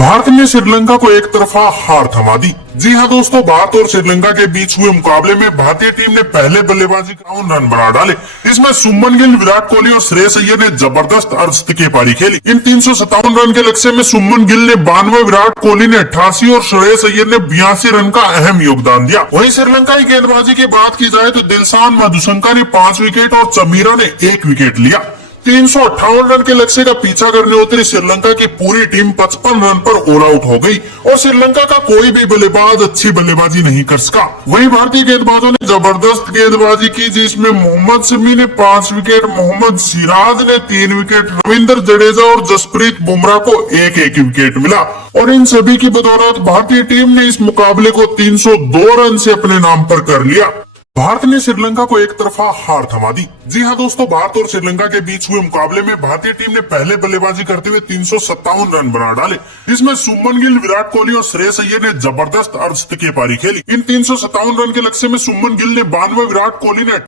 भारत ने श्रीलंका को एक तरफा हार थमा दी। जी हां दोस्तों, भारत और श्रीलंका के बीच हुए मुकाबले में भारतीय टीम ने पहले बल्लेबाजी 51 रन बना डाले। इसमें शुभमन गिल, विराट कोहली और श्रेयस अय्यर ने जबरदस्त अर्धशतकीय के पारी खेली। इन 357 रन के लक्ष्य में शुभमन गिल ने 92, विराट कोहली ने 88 और श्रेयस अय्यर ने 82 रन का अहम योगदान दिया। वहीं श्रीलंकाई गेंदबाजी की बात की जाए तो दिलशान मधुशंका ने 5 विकेट और चमीरा ने 1 विकेट लिया। 358 रन के लक्ष्य का पीछा करने उतरी श्रीलंका की पूरी टीम 55 रन पर ऑल आउट हो गई और श्रीलंका का कोई भी बल्लेबाज अच्छी बल्लेबाजी नहीं कर सका। वहीं भारतीय गेंदबाजों ने जबरदस्त गेंदबाजी की, जिसमें मोहम्मद शमी ने 5 विकेट, मोहम्मद सिराज ने 3 विकेट, रविंद्र जडेजा और जसप्रीत बुमराह को 1-1 विकेट मिला और इन सभी की बदौलत भारतीय टीम ने इस मुकाबले को 302 रन से अपने नाम पर कर लिया। भारत ने श्रीलंका को एक तरफा हार थमा दी। जी हां दोस्तों, भारत और श्रीलंका के बीच हुए मुकाबले में भारतीय टीम ने पहले बल्लेबाजी करते हुए 357 रन बना डाले। इसमें शुभमन गिल, विराट कोहली और श्रेयस अय्यर ने जबरदस्त अर्धशतकीय पारी खेली। इन 357 रन के लक्ष्य में शुभमन गिल ने 92, विराट कोहली ने